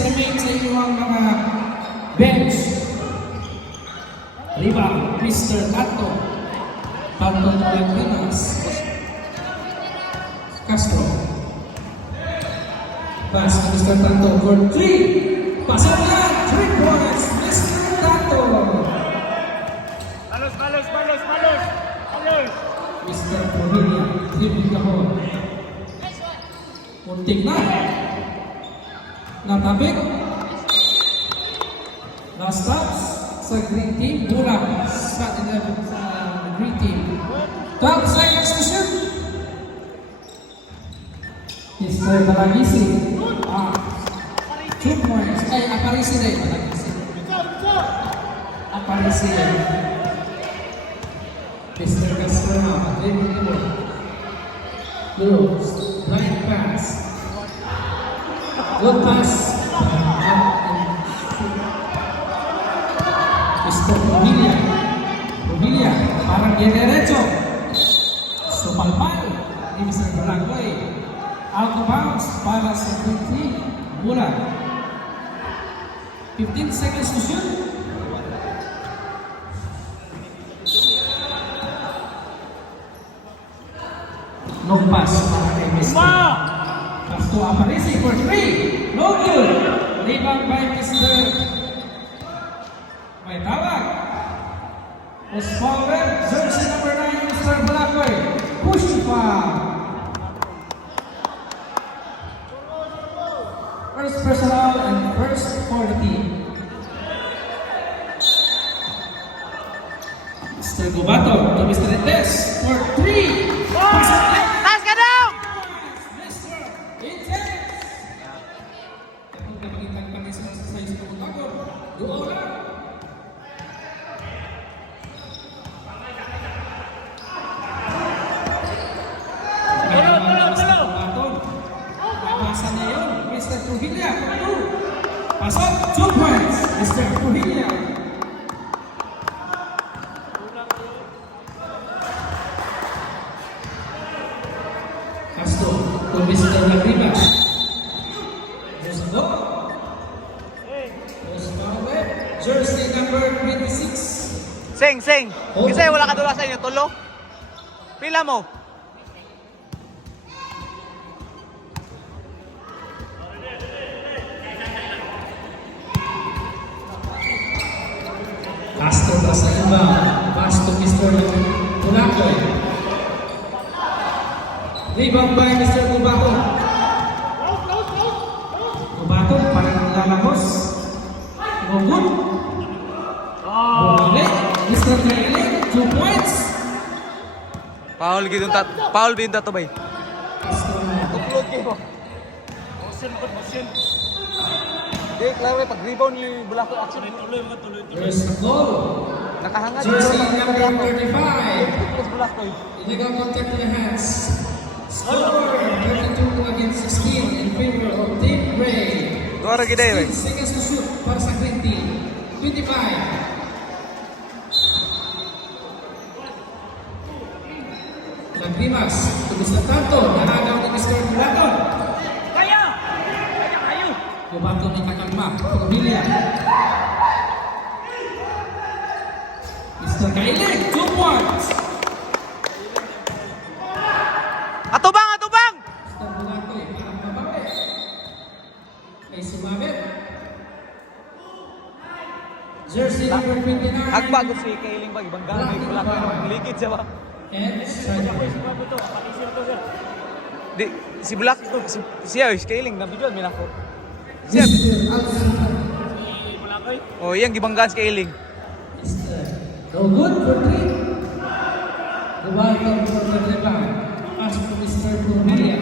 remain sa inyong mga bench. Rebound, Mr. Tato. Tato Tolentinas. Castro. Pass to Mr. Tato for 3. Pasok na! 3 points, Mr. Tato. Balos. Mr. Provilla, 3 bigahon. Muntik na. Natabik. Last stops sa green team. Bulang sa 11 sa green team. 12 seconds to shoot. Mr. Balagisi. 2 points. Ay, Aparisi rin. Aparisi rin. Mr. Castrona, Lewis, blind pass. Good pass. Mr. Provilla, parang diretso. Supalpal ni Mr. Barangay. Out of bounds para sa 20 Bulan. 15 seconds to shoot. No pass para kay Mr. Pass to Aparisi for 3. No good. Rebound by Mr. May tawag. Was forward. Jersey number 9, Mr. Balakoy. Push pa. First personal and first for the team. Mr. Gubato to Mr. Indes for 3. Taas ka daw! Mr. Indes. Kapag napakitang panisang sa size ng Otago, doon na. Mabasa niya yun, Mr. Provilla for 2. Pasok, 2 points, Mr. Provilla. Castro to Mr. Lagribas. There's a goal. There's forward. Jersey number 26. Sing. Kasi wala ka dula sa inyo, tulo. Pila mo? Castro nasa iba. Pass to Mr. Bulacoy. Rebound by Mr. Gubato. Gubato parang lalabos. No good. Bumalik. Mr. Kaili, 2 points. Paul bin tato bay. Castro na. Tuklog kayo. Motion. Di, klaro pag rebound yung Bulaco action. There's a goal. Nakahangad. Jersey number 35. Tapos Bulaco. Illegal contact to the hands. Score 32 against 16 in favor of Team Gray. Duwara gida yun. 16 seconds to shoot para sa green team. 25. Lagrimas, tubos na tanto. Nahagaw ni Mr. Bulaton. Kayo! Gubato may kakalma. Provilla. Mr. Kailig, 2 points. Atubang! Mr. Bulatoy, parang babae. May sumabit. Jersey number 29. Agbago si Kailing ba? Ibang gamay Bulaco. Ligid siya ba? And Sergio. Di, si Black, siya, si Kailing, nabidyoan, minako. Siya, Mr. Alcantara. oh, yan, gibanggaan si Kailing. No good for 3. The welcome for the rebound. Pass to Mr. Provilla.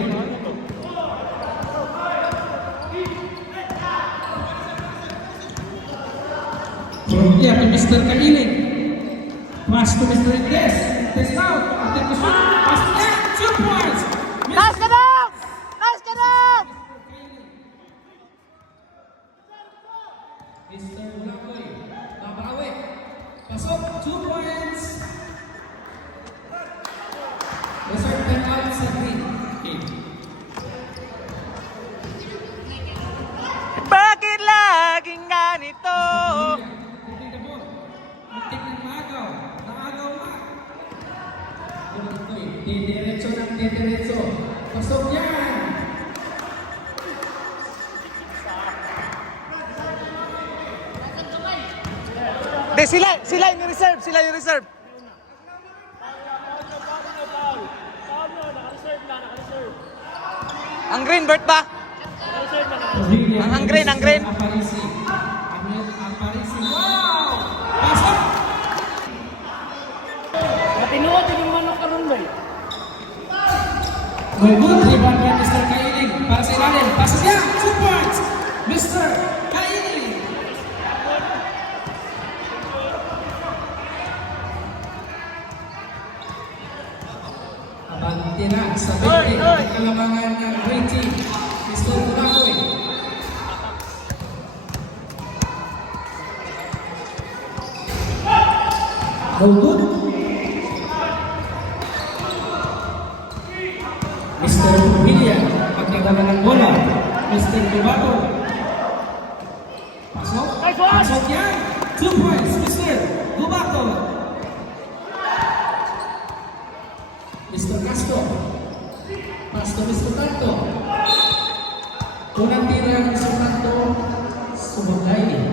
Provilla to Mr. Kailing. Pass to Mr. Indes. Test out. Attempt to shoot. Pass to them. 2 points. Taas ka daw! Mr. Lakoy. Nabawi. Pasok. 2 points. Reserve time out sa green. Okay. Bakit? Didiretso ng didiretso. Pasok yan. De, sila yung reserve. Ang green, Bert ba? Ang green. Aparisi. Aparisi. Wow! Pasok! Matinuot yung manok karon ba? Good rebound by Mr. Kailing. Para sa ilalim. Pasok yan. 2 points. Mr. Kailing. Abante na sa 20. Kalamangan ng green team. Mr. Burakoy. No good. Mr. William, pagkagala ng bola. Mr. Dubato. Pasok. Pasok yan. 2 points. Mr. Dubato. Mr. Castro. Pastor Mr. Tanto. Unang tira ng Mr. Tanto. Sumagay.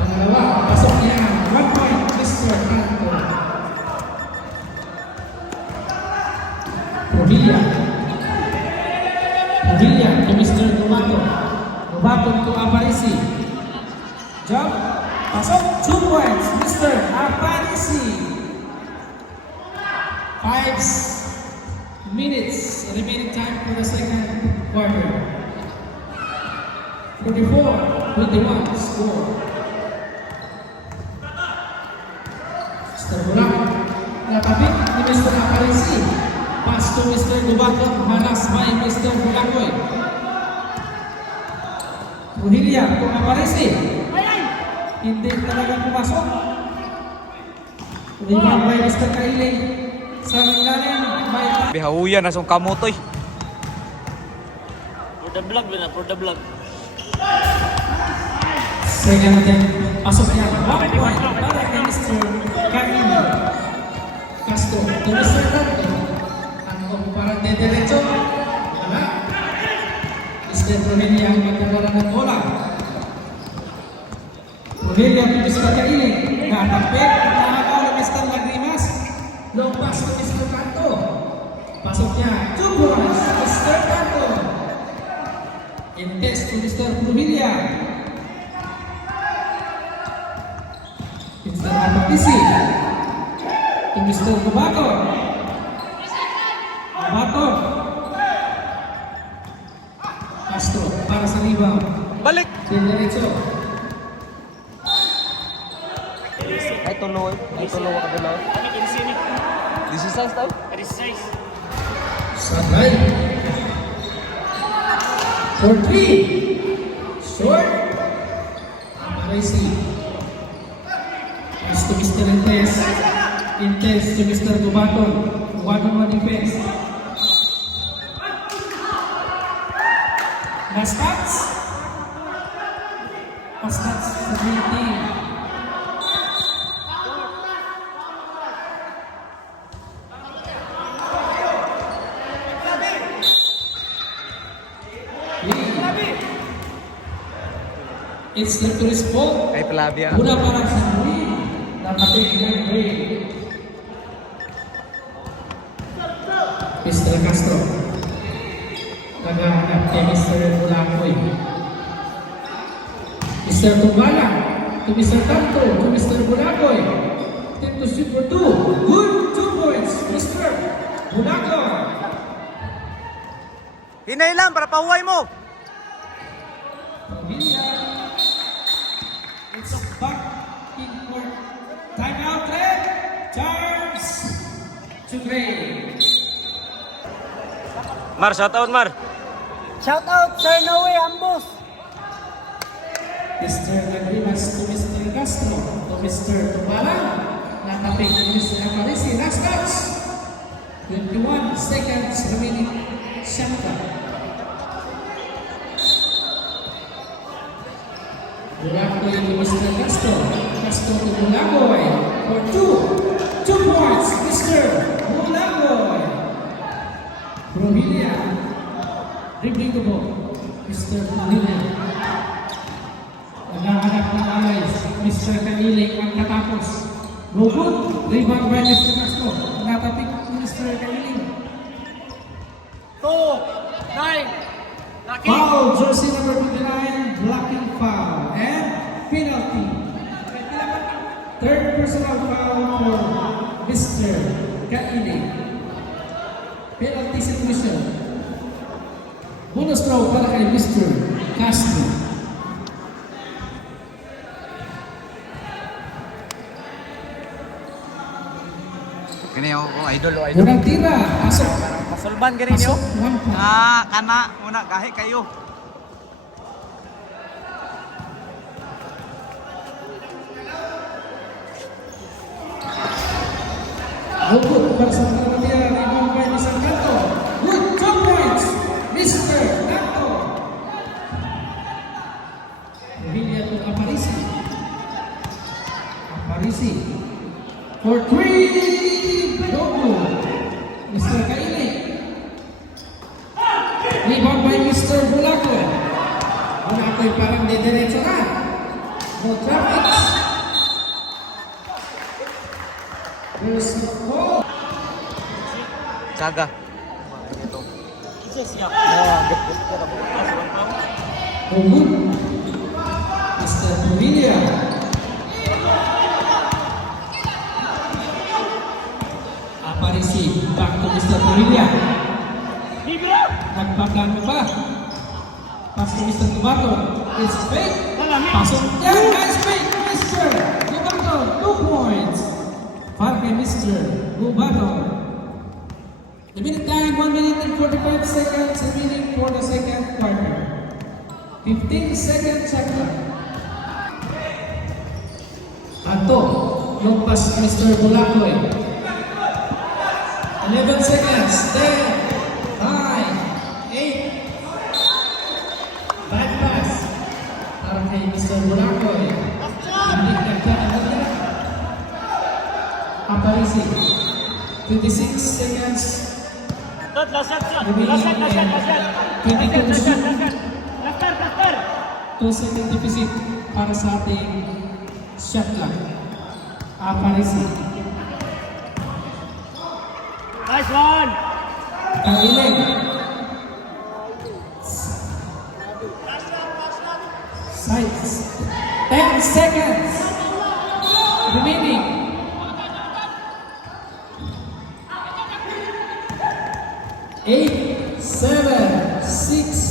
Pangalawa. Pasok yan. 1 point. Mr. Tanto. Provilla. Provilla to Mr. Dubato. Dubato to Aparisi. Jump. Pasok. 2 points. Mr. Aparisi. 5 minutes remaining time for the second quarter. 44-21 score. Mr. Bulak. Nakabit ni Mr. Aparisi. Pass to Mr. Dubato, halas by Mr. Bulakoy. Ruhilia to Aparisi. Hindi talaga pumasok. Rebound by Mr. Kailing. Sa ilalim by Bihahuyan na song kamotoy. For the vlog na, for the vlog. second attempt. Pasok yan. 1 point para kay Mr. Kailing. Castro to Mr. Tanto. Ang parang dediretso. Wala. Mr. Ruhilia ang magkagala ng bola. Ruhilia to Mr. Kailing. Nakatapit. Nakakaw ng Mr. Lagrimas. Long pass to Mr. Tanto. Pasok niya. 2 points. Mr. Tanto. Intest to Mr. Ruhilia. Mr. Aparisi. To Mr. Dubato. Dubato. Castro para sa rebound. Balik. Diretso. Ay tuloy ka dalaw. Kami kinsinig. This is us daw. Kari size. Sabay. For 3. Short. Aparisi. Pass to Mr. Intes. Intes to Mr. Dubato. 1-on-1 defense. Last touch. Last touch sa green team. It's the tourist ball. Ay palabya. Bola para sa green. Nakapit ng green. Mr. Castro. Naghahanap kay Mr. Bulakoy. Mr. Tungala. To Mr. Tanto. To Mr. Bulakoy. Attempt to shoot for 2. Good 2 points. Mr. Bulakoy. Hinay lang para pahuway mo. Provilla. It's back in court. Time out, red. Charms to gray. Mar, shout out Mar. Shout out Sir Noe Ambos. Mr. Lagrimas to Mr. Castro. To Mr. Tubala. Nakapit ni Mr. Aparisi. Last touch. 21 seconds remaining. Shot clock. Bulakoy to Mr. Castro. Castro to Bulakoy. For 2. 2 points. Mr. Bulakoy. Provilia. Dribbling the ball. Mr. Provilia. Naghahanap ng allies. Mr. Kailing ang katapos. No good. Rebound by Mr. Castro. Natapik Mr. Kailing. 2, 9. Lucky. Foul, jersey number 29, blocking foul, and penalty. Third personal foul for Mr. Kailing. Penalty situation. Bonus throw para kay Mr. Castro. Kini idol o idol. Unang tira, pasok. Pasulban gani niyo. Pasok, 1 point. Kana una gahi kayo. Good para sa Colombia, rebound by Mr. Canto. Good, 2 points, Mr. Canto. Provilia to Aparisi. Aparisi. For 3, no good. Mr. Kaili. Rebound by Mr. Bulaco. Bulaco parang didiretso na. No traffic. There's a ball. Saga. Isa siya. No good. Mr. Provilia. Aparisi. Back to Mr. Provilia. Libre. Nagpaplano pa. Pass to Mr. Gubato. It's fake. Malamig. Pasok niya. Nice fake, Mr. Gubato. 2 points. Para kay Mr. Gubato. The minute time, 1 minute and 45 seconds remaining for the second quarter. 15 seconds shot clock. Anto, long pass kay Mr. Bulacoy. 11 seconds. 10, 9, 8. Bad pass. Para kay Mr. Bulacoy. Hindi nagkakaroon. Aparisi. 26 seconds. Last shot. Remaining and 22 to shoot. Laster. 2 second deficit para sa ating shot clock. Aparisi. Nice one. Kailing. Sides. 10 seconds remaining. 8, 7, 6,